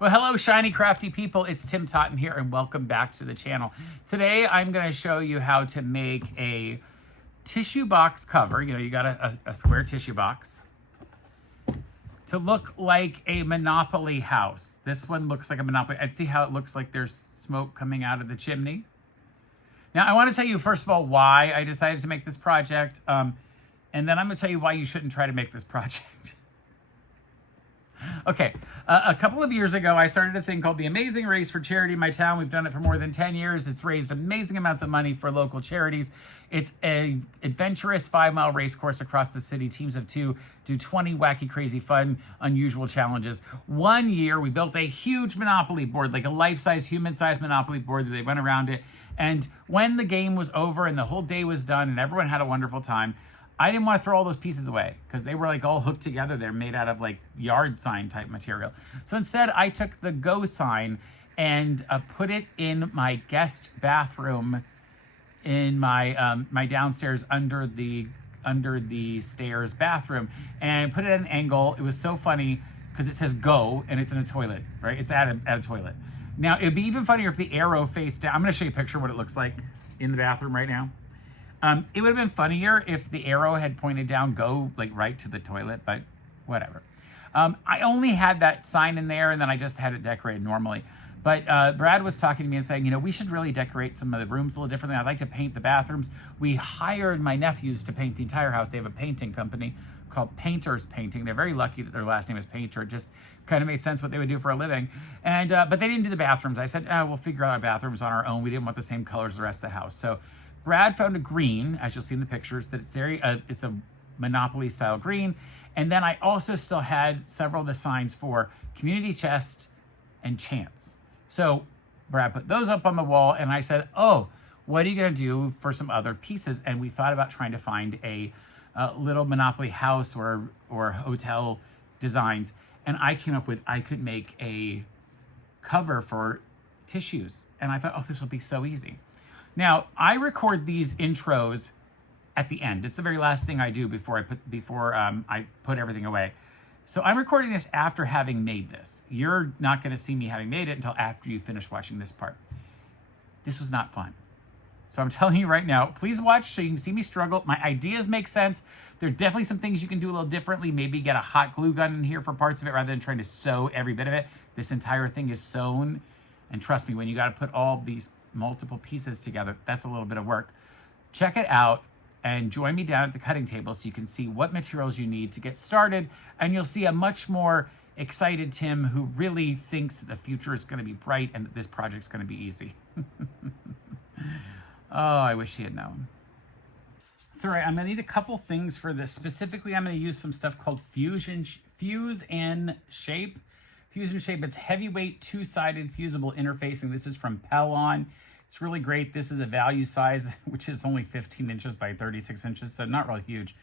Well, hello, Shiny Crafty People. It's Tim Totten here, and welcome back to the channel. Today, I'm going to show you how to make a tissue box cover. You know, you got a square tissue box to look like a Monopoly house. This one looks like a Monopoly. And see how it looks like there's smoke coming out of the chimney? Now, I want to tell you, first of all, why I decided to make this project. And then I'm going to tell you why you shouldn't try to make this project. Okay, a couple of years ago, I started a thing called the Amazing Race for charity in my town. We've done it for more than 10 years. It's raised amazing amounts of money for local charities. It's an adventurous 5-mile race course across the city. Teams of 2 do 20 wacky, crazy, fun, unusual challenges. One year, we built a huge Monopoly board, like a life-size, human-sized Monopoly board that they went around it. And when the game was over and the whole day was done and everyone had a wonderful time, I didn't want to throw all those pieces away because they were like all hooked together. They're made out of like yard sign type material. So instead I took the Go sign and put it in my guest bathroom in my my downstairs under the stairs bathroom, and put it at an angle. It was so funny because it says Go and it's in a toilet, right? It's at a toilet. Now it'd be even funnier if the arrow faced down. I'm going to show you a picture of what it looks like in the bathroom right now. It would have been funnier if the arrow had pointed down, go like right to the toilet, but whatever. I only had that sign in there and then I just had it decorated normally. But Brad was talking to me and saying, you know, we should really decorate some of the rooms a little differently. I'd like to paint the bathrooms. We hired my nephews to paint the entire house. They have a painting company called Painters Painting. They're very lucky that their last name is Painter. It just kind of made sense what they would do for a living. And but they didn't do the bathrooms. I said, we'll figure out our bathrooms on our own. We didn't want the same colors as the rest of the house. So Brad found a green, as you'll see in the pictures, that it's very, it's a Monopoly style green. And then I also still had several of the signs for Community Chest and Chance. So Brad put those up on the wall and I said, oh, what are you gonna do for some other pieces? And we thought about trying to find a little Monopoly house or hotel designs. And I came up with, I could make a cover for tissues. And I thought, oh, this will be so easy. Now, I record these intros at the end. It's the very last thing I do before I put everything away. So I'm recording this after having made this. You're not going to see me having made it until after you finish watching this part. This was not fun. So I'm telling you right now, please watch so you can see me struggle. My ideas make sense. There are definitely some things you can do a little differently. Maybe get a hot glue gun in here for parts of it rather than trying to sew every bit of it. This entire thing is sewn. And trust me, when you got to put all these multiple pieces together, that's a little bit of work. Check it out and join me down at the cutting table so you can see what materials you need to get started, and you'll see a much more excited Tim who really thinks that the future is going to be bright and that this project's going to be easy. Oh, I wish he had known. So right, I'm going to need a couple things for this. Specifically, I'm going to use some stuff called Fuse and Shape. Fuse and Shape, it's heavyweight, two-sided fusible interfacing. This is from Pellon. It's really great. This is a value size, which is only 15 inches by 36 inches, so not really huge.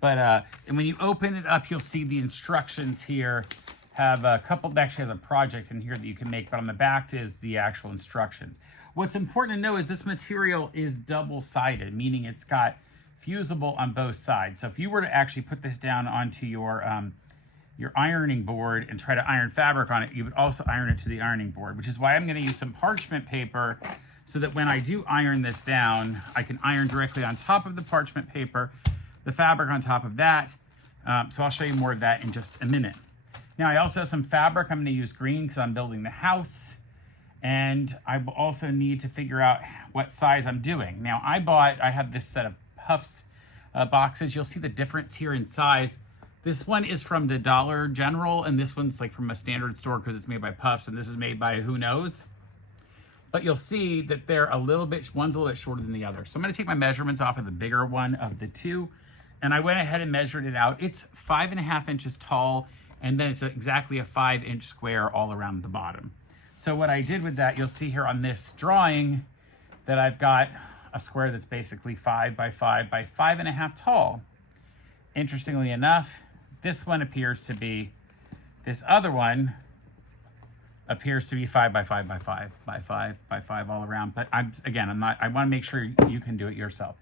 But and when you open it up, you'll see the instructions here have a couple, actually has a project in here that you can make, but on the back is the actual instructions. What's important to know is this material is double-sided, meaning it's got fusible on both sides. So if you were to actually put this down onto your ironing board and try to iron fabric on it, you would also iron it to the ironing board, which is why I'm going to use some parchment paper so that when I do iron this down, I can iron directly on top of the parchment paper, the fabric on top of that. So I'll show you more of that in just a minute. Now I also have some fabric. I'm going to use green because I'm building the house. And I also need to figure out what size I'm doing. Now I have this set of puffs boxes. You'll see the difference here in size. This one is from the Dollar General, and this one's like from a standard store because it's made by Puffs, and this is made by who knows. But you'll see that they're one's a little bit shorter than the other. So I'm going to take my measurements off of the bigger one of the two, and I went ahead and measured it out. It's 5.5 inches tall, and then it's exactly a 5-inch square all around the bottom. So what I did with that, you'll see here on this drawing that I've got a square that's basically 5 by 5 by 5.5 tall. Interestingly enough, this one appears to be, this other one appears to be 5 by 5 by 5 by 5 by 5 all around. But I want to make sure you can do it yourself.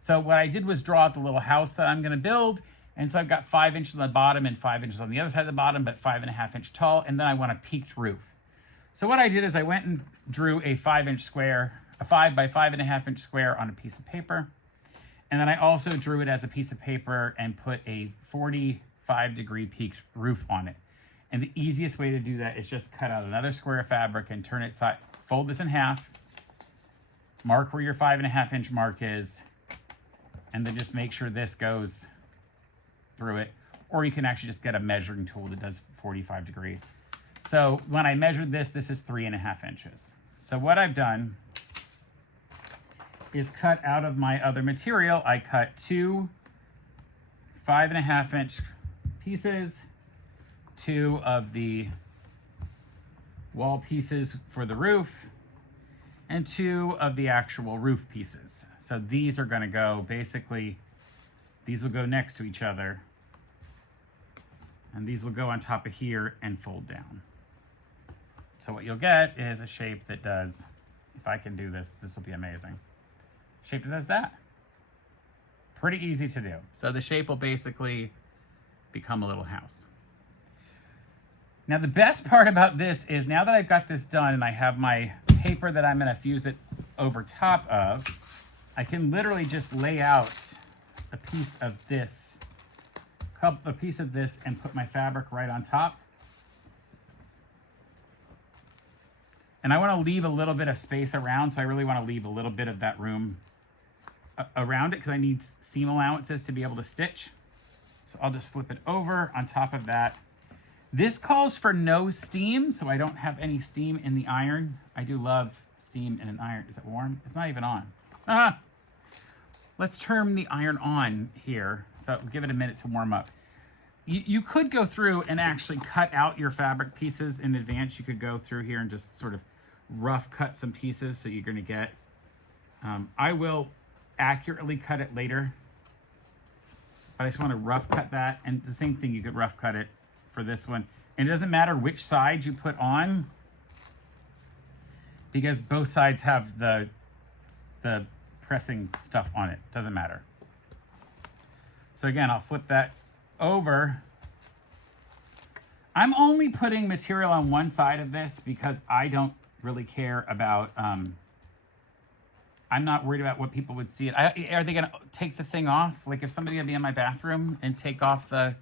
So what I did was draw out the little house that I'm going to build, And so I've got 5 inches on the bottom and 5 inches on the other side of the bottom, but 5.5 inch tall. And then I want a peaked roof. So what I did is I went and drew a 5-inch square, a 5 by 5.5 inch square on a piece of paper. And then I also drew it as a piece of paper and put a 45-degree peaked roof on it. And the easiest way to do that is just cut out another square of fabric and turn it side, fold this in half, mark where your 5.5 inch mark is, and then just make sure this goes through it. Or you can actually just get a measuring tool that does 45 degrees. So when I measured this, this is 3.5 inches. So what I've done is cut out of my other material, I cut 2 5.5 inch pieces, 2 of the wall pieces for the roof, and 2 of the actual roof pieces. So these are gonna go, basically, these will go next to each other, and these will go on top of here and fold down. So what you'll get is a shape that does, if I can do this, this will be amazing. Shape that does that. Pretty easy to do. So the shape will basically become a little house. Now the best part about this is now that I've got this done and I have my paper that I'm gonna fuse it over top of, I can literally just lay out a piece of this, and put my fabric right on top. And I wanna leave a little bit of space around, so I really wanna leave a little bit of that room around it because I need seam allowances to be able to stitch. So I'll just flip it over on top of that. This calls for no steam, so I don't have any steam in the iron. I do love steam in an iron. Is it warm? It's not even on. Let's turn the iron on here. So give it a minute to warm up. You could go through and actually cut out your fabric pieces in advance. You could go through here and just sort of rough cut some pieces so you're gonna get, I will accurately cut it later, but I just want to rough cut that. And the same thing, you could rough cut it for this one. And it doesn't matter which side you put on because both sides have the pressing stuff on it. Doesn't matter. So again, I'll flip that over. I'm only putting material on one side of this because I don't really care about, I'm not worried about what people would see it. Are they gonna take the thing off? Like if somebody gonna be in my bathroom and take off the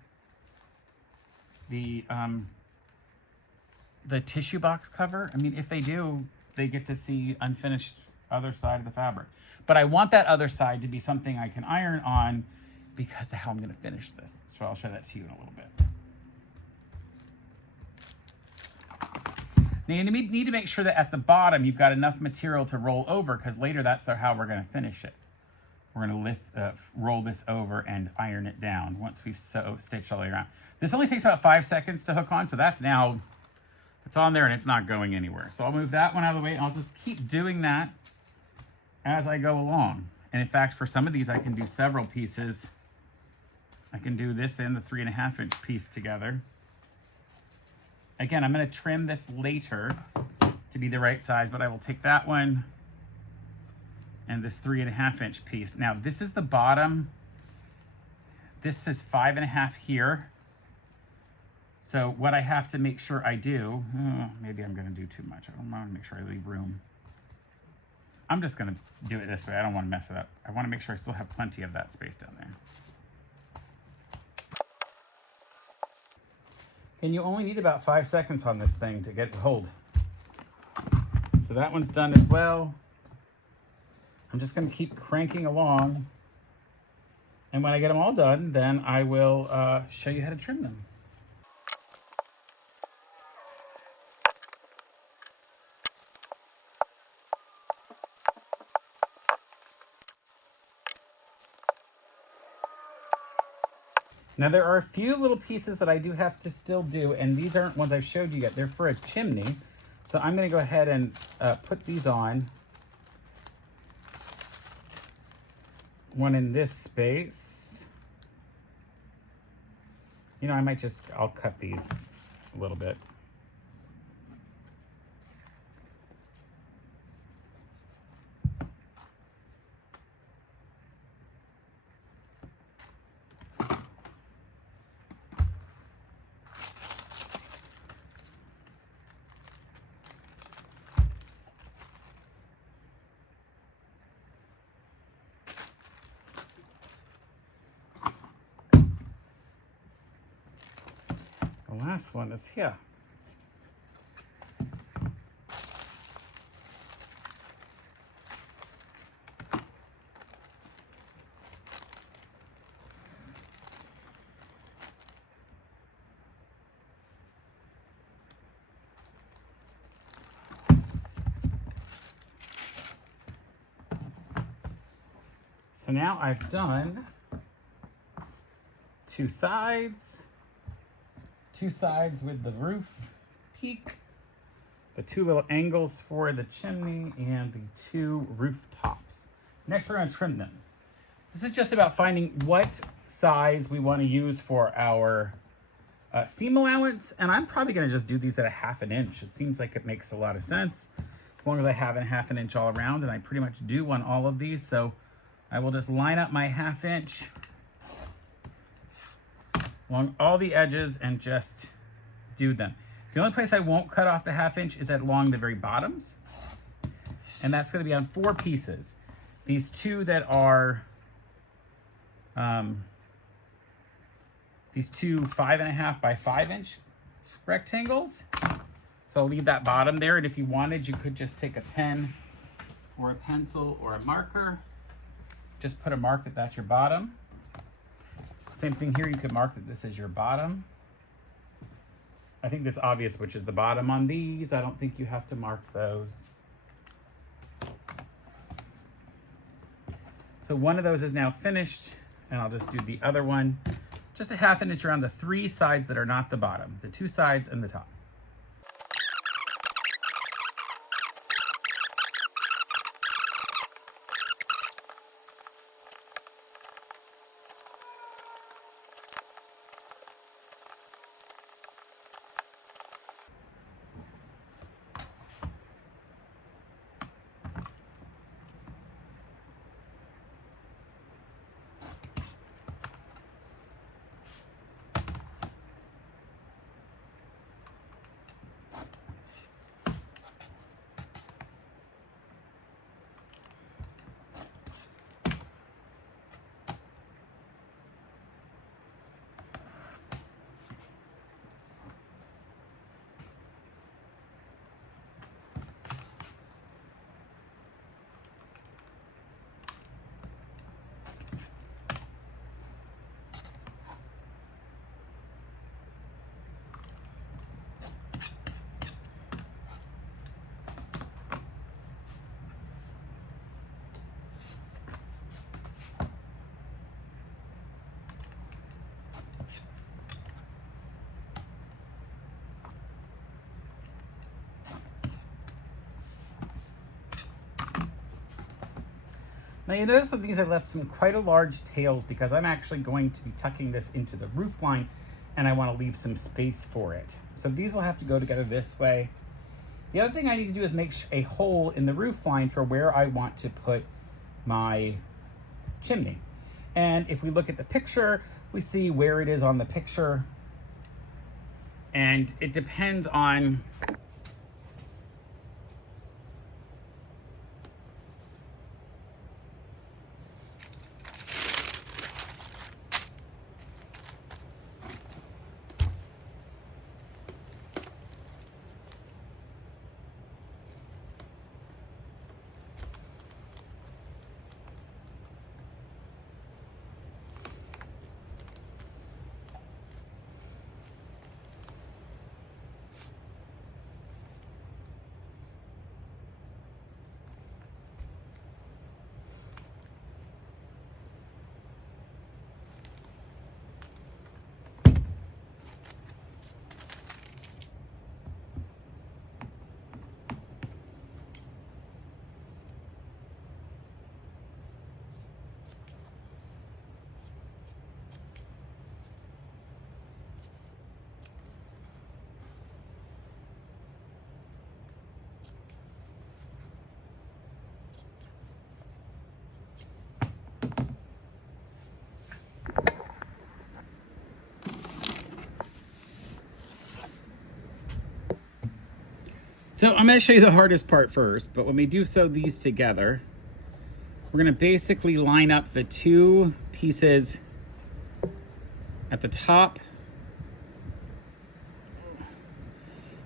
tissue box cover? I mean, if they do, they get to see unfinished other side of the fabric. But I want that other side to be something I can iron on because of how I'm gonna finish this. So I'll show that to you in a little bit. Now you need to make sure that at the bottom you've got enough material to roll over because later that's how we're going to finish it. We're going to roll this over and iron it down once we've stitched all the way around. This only takes about 5 seconds to hook on, so that's now, it's on there and it's not going anywhere. So I'll move that one out of the way and I'll just keep doing that as I go along. And in fact, for some of these I can do several pieces. I can do this and the 3.5 inch piece together. Again, I'm going to trim this later to be the right size, but I will take that one and this 3.5 inch piece. Now, this is the bottom. This is 5.5 here. So what I have to make sure I do, maybe I'm going to do too much. I want to make sure I leave room. I'm just going to do it this way. I don't want to mess it up. I want to make sure I still have plenty of that space down there. And you only need about 5 seconds on this thing to get it to hold. So that one's done as well. I'm just going to keep cranking along. And when I get them all done, then I will show you how to trim them. Now there are a few little pieces that I do have to still do, and these aren't ones I've showed you yet. They're for a chimney. So I'm gonna go ahead and put these on. One in this space. You know, I'll cut these a little bit. last one is here. So now I've done two sides with the roof peak, the two little angles for the chimney, and the two roof tops. Next, we're gonna trim them. This is just about finding what size we wanna use for our seam allowance, and I'm probably gonna just do these at a 1/2 inch. It seems like it makes a lot of sense, as long as I have a 1/2 inch all around, and I pretty much do on all of these, so I will just line up my 1/2 inch along all the edges and just do them. The only place I won't cut off the 1/2 inch is along the very bottoms. And that's gonna be on 4 pieces. These two that are, these two 5.5 by 5 inch rectangles. So I'll leave that bottom there. And if you wanted, you could just take a pen or a pencil or a marker. Just put a mark that that's your bottom. Same thing here, you could mark that this is your bottom. I think it's obvious which is the bottom on these. I don't think you have to mark those. So one of those is now finished, and I'll just do the other one. Just a 1/2 inch around the 3 sides that are not the bottom, the 2 sides and the top. Now you notice that these I left some quite a large tails because I'm actually going to be tucking this into the roof line and I want to leave some space for it. So these will have to go together this way. The other thing I need to do is make a hole in the roof line for where I want to put my chimney. And if we look at the picture, we see where it is on the picture. And it depends on So I'm going to show you the hardest part first, but when we do sew these together, we're going to basically line up the 2 pieces at the top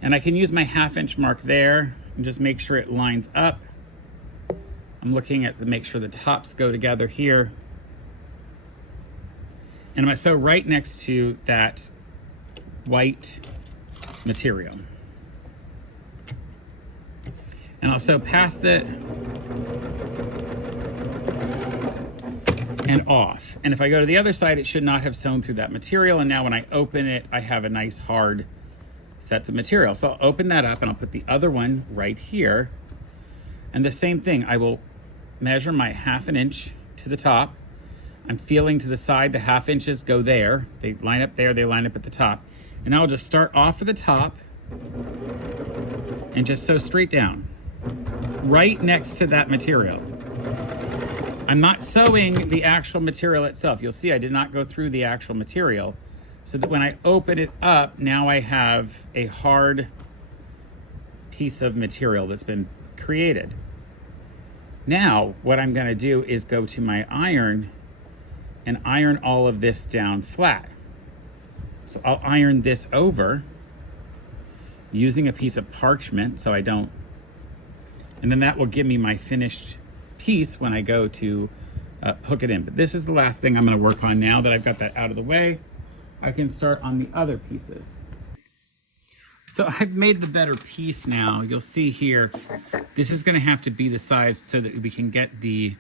And I can use my 1/2 inch mark there and just make sure it lines up. I'm looking at to make sure the tops go together here. And I'm gonna sew right next to that white material. And I'll sew past it and off. And if I go to the other side, it should not have sewn through that material. And now when I open it, I have a nice hard sets of material. So I'll open that up and I'll put the other one right here. And the same thing, I will measure my 1/2 inch to the top. I'm feeling to the side, the 1/2 inches go there. They line up there, they line up at the top. And I'll just start off at the top and just sew straight down, right next to that material. I'm not sewing the actual material itself. You'll see I did not go through the actual material, so that when I open it up, now I have a hard piece of material that's been created. Now, what I'm gonna do is go to my iron and iron all of this down flat. So I'll iron this over using a piece of parchment so I don't, and then that will give me my finished piece when I go to hook it in. But this is the last thing I'm gonna work on now that I've got that out of the way. I can start on the other pieces. So I've made the better piece now. You'll see here, this is gonna have to be the size so that we can get the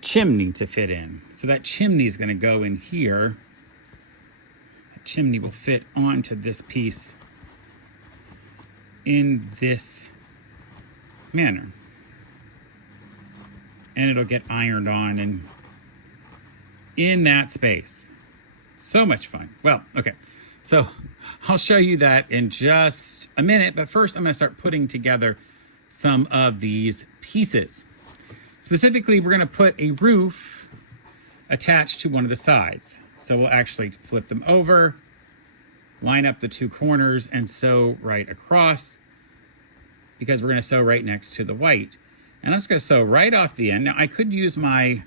chimney to fit in. So that chimney is gonna go in here. That chimney will fit onto this piece in this manner. And it'll get ironed on and in that space. So much fun. Well, okay. So I'll show you that in just a minute, but first I'm gonna start putting together some of these pieces. Specifically, we're gonna put a roof attached to one of the sides. So we'll actually flip them over, line up the two corners and sew right across, because we're gonna sew right next to the white. And I'm just gonna sew right off the end. Now I could use my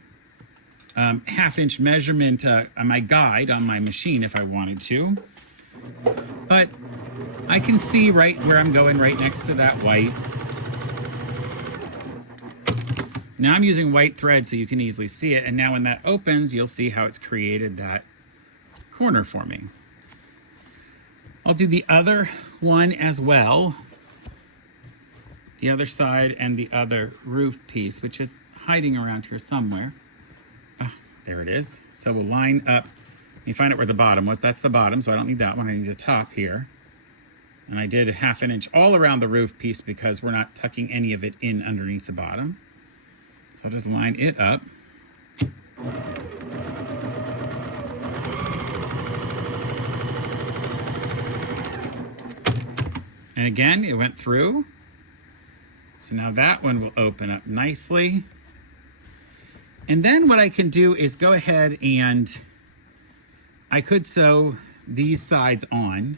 1/2 inch measurement on my guide on my machine if I wanted to, but I can see right where I'm going right next to that white. Now I'm using white thread so you can easily see it. And now when that opens, you'll see how it's created that corner for me. I'll do the other one as well. The other side and the other roof piece, which is hiding around here somewhere. Ah, there it is. So we'll line up. Let me find out where the bottom was. That's the bottom, so I don't need that one. I need the top here. And I did 1/2 inch all around the roof piece because we're not tucking any of it in underneath the bottom. So I'll just line it up. And again, it went through. So now that one will open up nicely. And then what I can do is go ahead and I could sew these sides on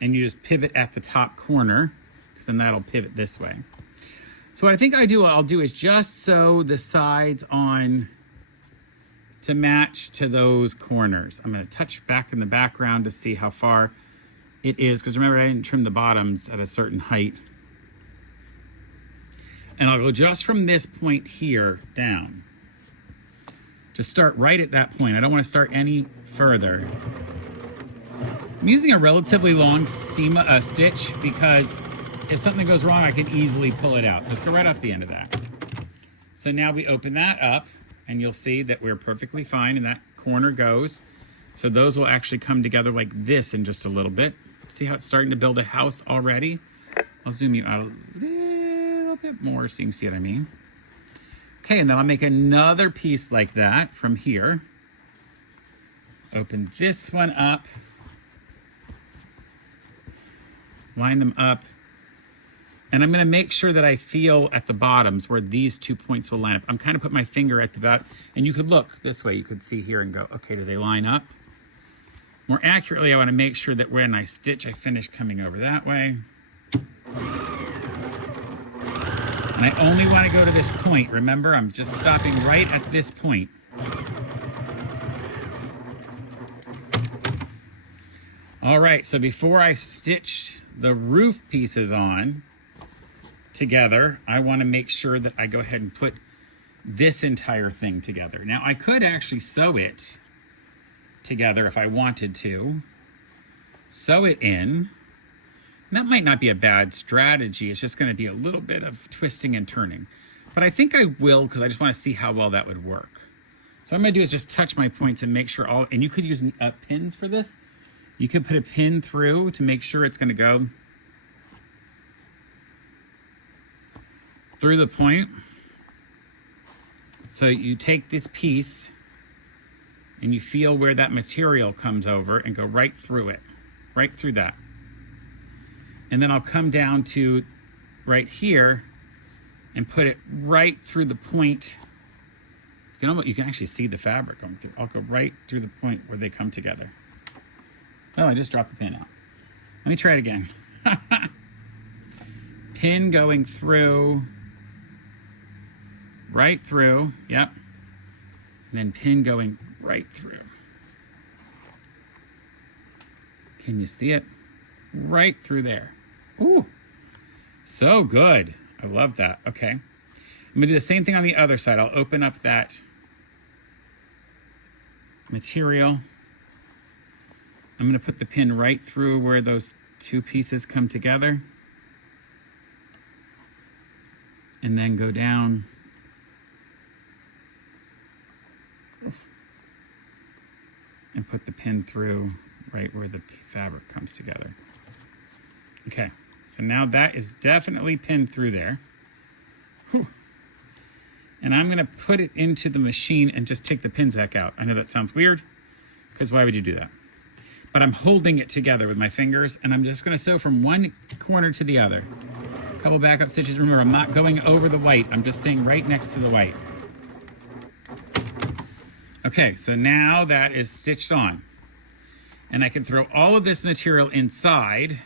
and you just pivot at the top corner, because then that'll pivot this way. So what I think I'll do is just sew the sides on to match to those corners. I'm gonna touch back in the background to see how far it is, because remember I didn't trim the bottoms at a certain height. And I'll go just from this point here down. Just start right at that point. I don't want to start any further. I'm using a relatively long seam stitch because if something goes wrong, I can easily pull it out. Let's go right off the end of that. So now we open that up and you'll see that we're perfectly fine and that corner goes. So those will actually come together like this in just a little bit. See how it's starting to build a house already? I'll zoom you out a little bit more so you can see what I mean. Okay, and then I'll make another piece like that from here. Open this one up. Line them up. And I'm gonna make sure that I feel at the bottoms where these 2 points will line up. I'm kind of put my finger at the bottom, and you could look this way, you could see here and go, okay, do they line up? More accurately, I wanna make sure that when I stitch, I finish coming over that way. And I only want to go to this point. Remember, I'm just stopping right at this point. All right, so before I stitch the roof pieces on together, I want to make sure that I go ahead and put this entire thing together. Now, I could actually sew it together if I wanted to. Sew it in. That might not be a bad strategy. It's just going to be a little bit of twisting and turning. But I think I will, because I just want to see how well that would work. So what I'm going to do is just touch my points and make sure all, and you could use pins for this. You could put a pin through to make sure it's going to go through the point. So you take this piece and you feel where that material comes over and go right through it, right through that. And then I'll come down to right here and put it right through the point. You can actually see the fabric going through. I'll go right through the point where they come together. Oh, I just dropped the pin out. Let me try it again. Pin going through, right through, yep. And then pin going right through. Can you see it? Right through there. Ooh, so good. I love that. Okay. I'm gonna do the same thing on the other side. I'll open up that material. I'm gonna put the pin right through where those two pieces come together. And then go down. And put the pin through right where the fabric comes together. Okay, so now that is definitely pinned through there. Whew. And I'm gonna put it into the machine and just take the pins back out. I know that sounds weird, because why would you do that? But I'm holding it together with my fingers, and I'm just gonna sew from one corner to the other. A couple backup stitches. Remember, I'm not going over the white. I'm just staying right next to the white. Okay, so now that is stitched on. And I can throw all of this material inside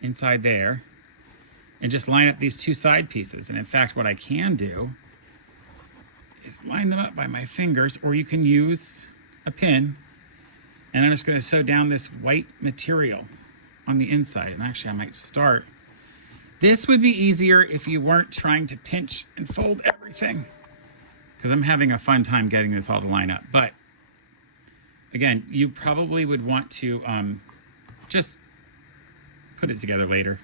there, and just line up these two side pieces. And in fact, what I can do is line them up by my fingers, or you can use a pin. And I'm just gonna sew down this white material on the inside. And actually, I might start. This would be easier if you weren't trying to pinch and fold everything, because I'm having a fun time getting this all to line up. But again, you probably would want to just put it together later,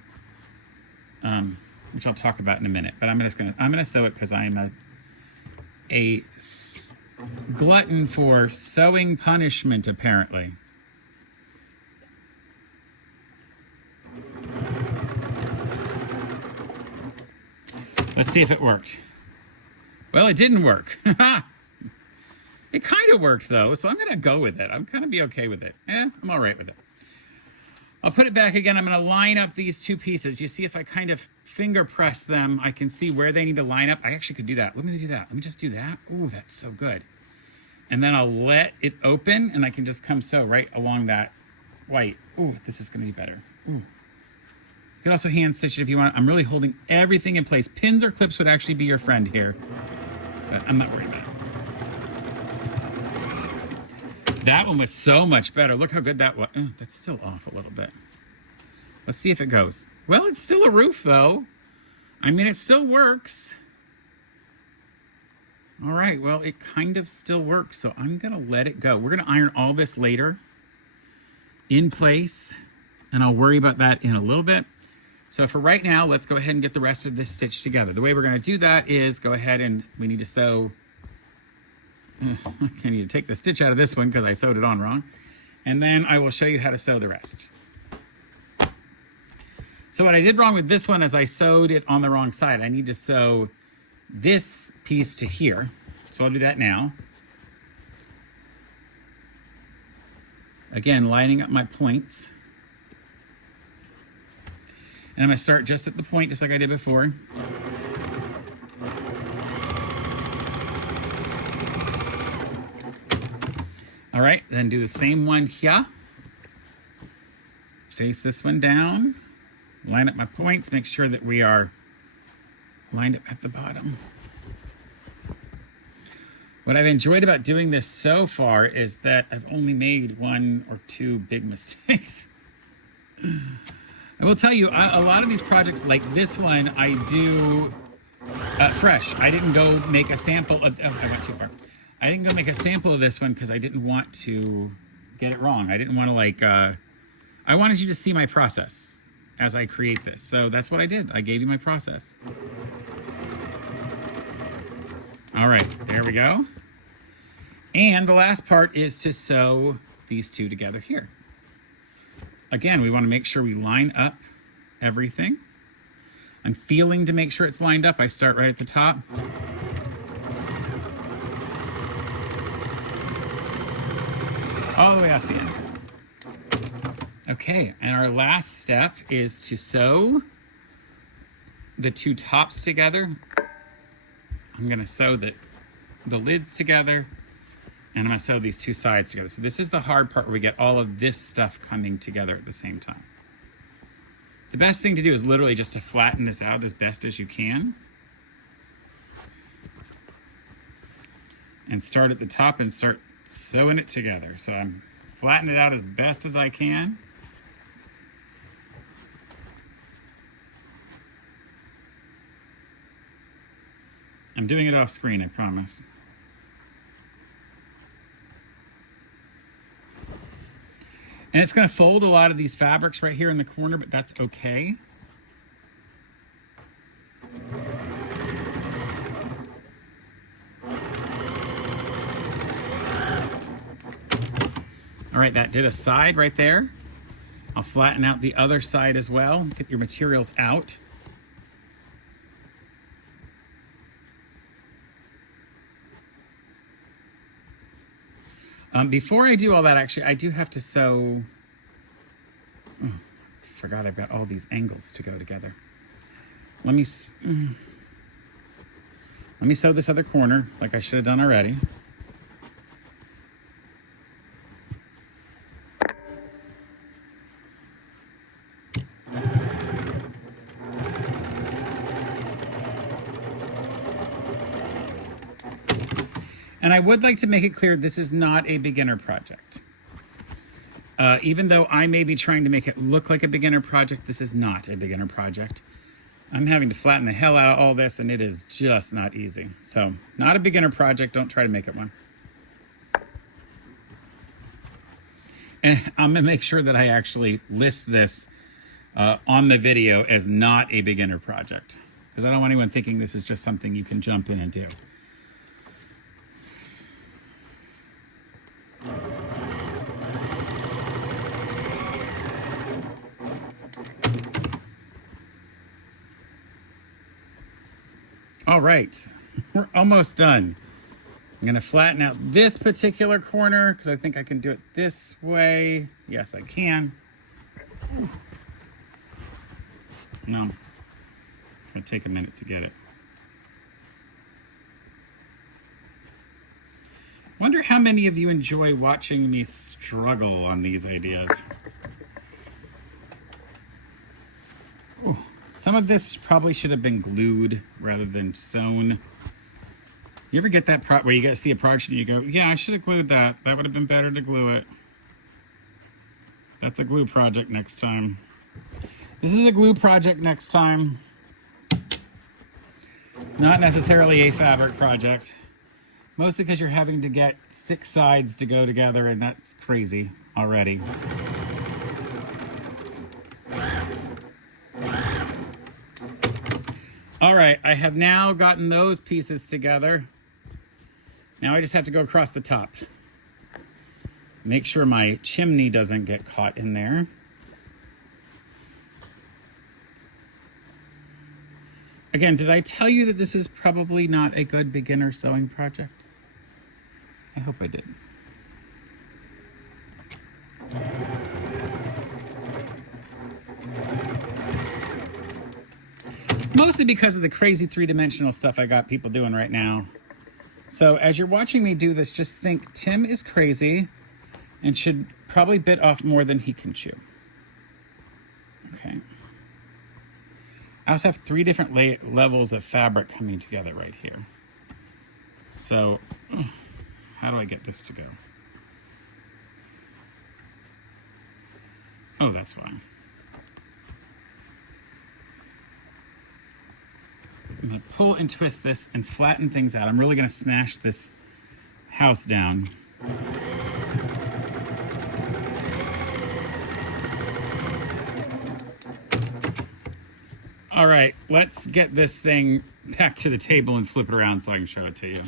which I'll talk about in a minute. But I'm gonna sew it because I'm a glutton for sewing punishment, apparently. Let's see if it worked. Well, it didn't work. It kind of worked though, so I'm gonna go with it. I'm gonna be okay with it. I'm all right with it. I'll put it back again. I'm gonna line up these two pieces. You see, if I kind of finger press them, I can see where they need to line up. I actually could do that. Let me do that. Let me just do that. Ooh, that's so good. And then I'll let it open, and I can just come sew right along that white. Ooh, this is gonna be better. Ooh. You could also hand stitch it if you want. I'm really holding everything in place. Pins or clips would actually be your friend here, but I'm not worried about it. That one was so much better. Look how good that was. Oh, that's still off a little bit. Let's see if it goes. Well, it's still a roof though. I mean, it still works. All right, well, it kind of still works, so I'm gonna let it go. We're gonna iron all this later in place, and I'll worry about that in a little bit. So for right now, let's go ahead and get the rest of this stitched together. The way we're gonna do that is go ahead and we need to sew. I need to take the stitch out of this one because I sewed it on wrong. And then I will show you how to sew the rest. So what I did wrong with this one is I sewed it on the wrong side. I need to sew this piece to here. So I'll do that now. Again, lining up my points. And I'm gonna start just at the point, just like I did before. All right, then do the same one here. Face this one down. Line up my points, make sure that we are lined up at the bottom. What I've enjoyed about doing this so far is that I've only made 1 or 2 big mistakes. I will tell you, a lot of these projects like this one, I do fresh. I didn't go make a sample of, oh, I went too far. I didn't go make a sample of this one because I didn't want to get it wrong. I didn't want to like, I wanted you to see my process as I create this. So that's what I did. I gave you my process. All right, there we go. And the last part is to sew these two together here. Again, we want to make sure we line up everything. I'm feeling to make sure it's lined up. I start right at the top. All the way off the end. Okay, and our last step is to sew the two tops together. I'm gonna sew the lids together, and I'm gonna sew these two sides together. So this is the hard part where we get all of this stuff coming together at the same time. The best thing to do is literally just to flatten this out as best as you can. And start at the top and start sewing it together. So I'm flattening it out as best as I can. I'm doing it off screen, I promise. And it's going to fold a lot of these fabrics right here in the corner, but that's okay. All right, that did a side right there. I'll flatten out the other side as well. Get your materials out. Before I do all that, actually, I do have to sew. Oh, forgot I've got all these angles to go together. Let me sew this other corner like I should have done already. And I would like to make it clear, this is not a beginner project. Even though I may be trying to make it look like a beginner project, this is not a beginner project. I'm having to flatten the hell out of all this, and it is just not easy. So, not a beginner project, don't try to make it one. And I'm gonna make sure that I actually list this on the video as not a beginner project, because I don't want anyone thinking this is just something you can jump in and do. All right, we're almost done. I'm gonna flatten out this particular corner because I think I can do it this way. Yes, I can. No, it's gonna take a minute to get it. Wonder how many of you enjoy watching me struggle on these ideas. Ooh, some of this probably should have been glued rather than sewn. You ever get that where you see a project and you go, yeah, I should have glued that. That would have been better to glue it. That's a glue project next time. This is a glue project next time. Not necessarily a fabric project. Mostly because you're having to get 6 sides to go together, and that's crazy already. All right, I have now gotten those pieces together. Now I just have to go across the top. Make sure my chimney doesn't get caught in there. Again, did I tell you that this is probably not a good beginner sewing project? I hope I did. It's mostly because of the crazy 3-dimensional stuff I got people doing right now. So as you're watching me do this, just think Tim is crazy and should probably bit off more than he can chew. Okay. I also have 3 different levels of fabric coming together right here. So How do I get this to go? Oh, that's fine. I'm going to pull and twist this and flatten things out. I'm really going to smash this house down. All right, let's get this thing back to the table and flip it around so I can show it to you.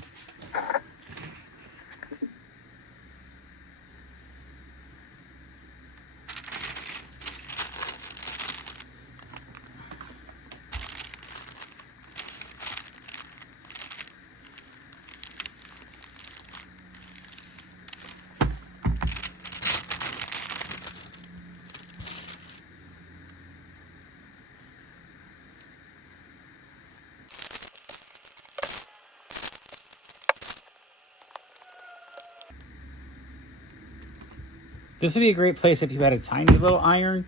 This would be a great place if you had a tiny little iron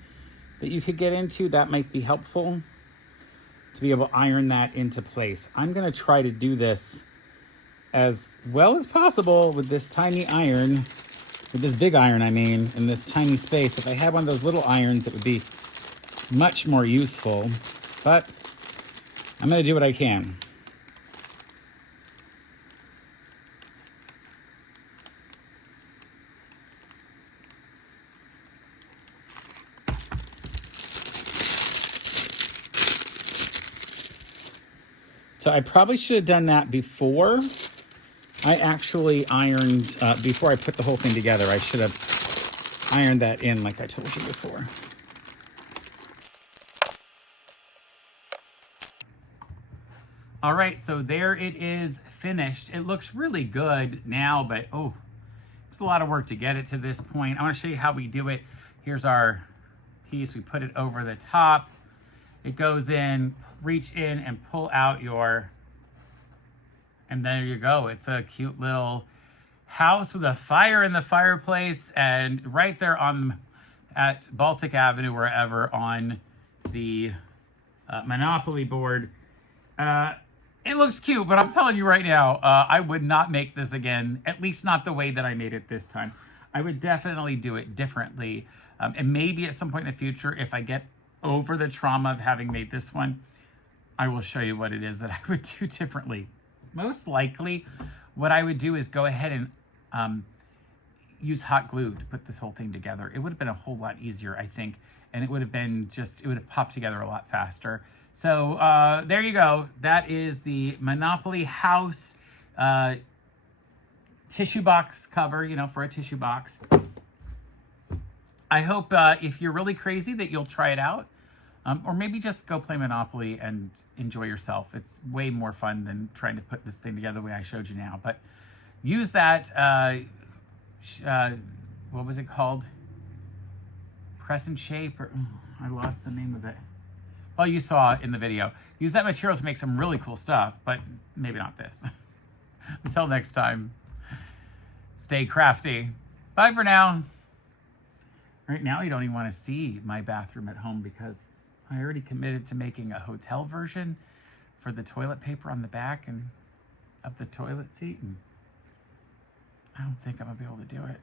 that you could get into. That might be helpful to be able to iron that into place. I'm going to try to do this as well as possible with this tiny iron, with this big iron, I mean, in this tiny space. If I had one of those little irons, it would be much more useful, but I'm going to do what I can. So I probably should have done that before I actually ironed, before I put the whole thing together. I should have ironed that in like I told you before. All right, so there it is finished. It looks really good now, but oh, it's a lot of work to get it to this point. I want to show you how we do it. Here's our piece. We put it over the top. It goes in, reach in and pull out your, and there you go. It's a cute little house with a fire in the fireplace, and right there on at Baltic Avenue, wherever on the Monopoly board. It looks cute, but I'm telling you right now, I would not make this again, at least not the way that I made it this time. I would definitely do it differently. And maybe at some point in the future, if I get over the trauma of having made this one, I will show you what it is that I would do differently. Most likely, what I would do is go ahead and use hot glue to put this whole thing together. It would have been a whole lot easier, I think, and it would have been it would have popped together a lot faster. So there you go. That is the Monopoly House tissue box cover, you know, for a tissue box. I hope if you're really crazy that you'll try it out. Or maybe just go play Monopoly and enjoy yourself. It's way more fun than trying to put this thing together the way I showed you now. But use that, what was it called? Press and shape, or I lost the name of it. Well, you saw in the video. Use that material to make some really cool stuff, but maybe not this. Until next time, stay crafty. Bye for now. Right now, you don't even want to see my bathroom at home because I already committed to making a hotel version for the toilet paper on the back and of the toilet seat, and I don't think I'm gonna be able to do it.